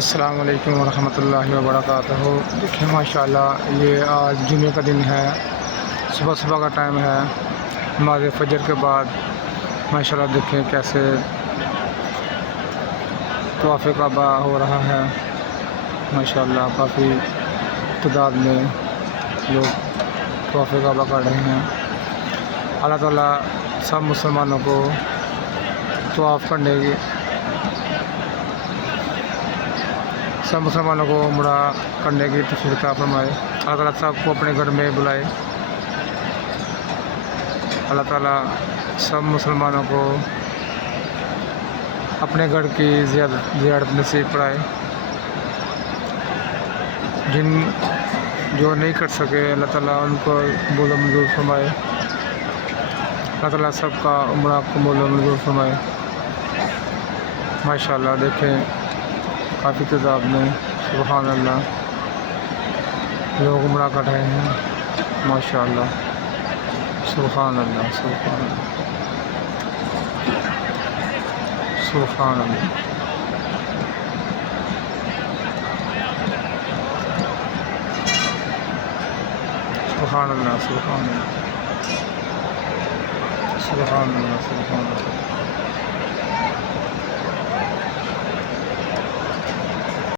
السلام علیکم ورحمۃ اللہ وبرکاتہ۔ دیکھیں ماشاءاللہ یہ آج جمعے کا دن ہے، صبح کا ٹائم ہے، نماز فجر کے بعد ماشاءاللہ دیکھیں کیسے طواف کعبہ ہو رہا ہے۔ ماشاءاللہ کافی تعداد میں لوگ طواف کعبہ کر رہے ہیں۔ اللہ تعالیٰ سب مسلمانوں کو طواف کرنے کی، سب مسلمانوں کو عمرہ کرنے کی توفیق عطا فرمائے۔ اللہ تعالیٰ سب کو اپنے گھر میں بلائے۔ اللہ تعالیٰ سب مسلمانوں کو اپنے گھر کی زیارت نصیب کرائے۔ جو نہیں کر سکے اللہ تعالیٰ ان کو قبول و منظور فرمائے۔ اللہ تعالیٰ سب کا عمرہ قبول و منظور فرمائے۔ ماشاءاللہ دیکھیں کافی تعداد میں سبحان اللہ لوگ عمرہ کر رہے ہیں۔ ماشاءاللہ سبحان اللہ سبحان اللہ سبحان اللہ۔ سبحان اللہ سبحان اللہ سبحان اللہ سبحان اللہ۔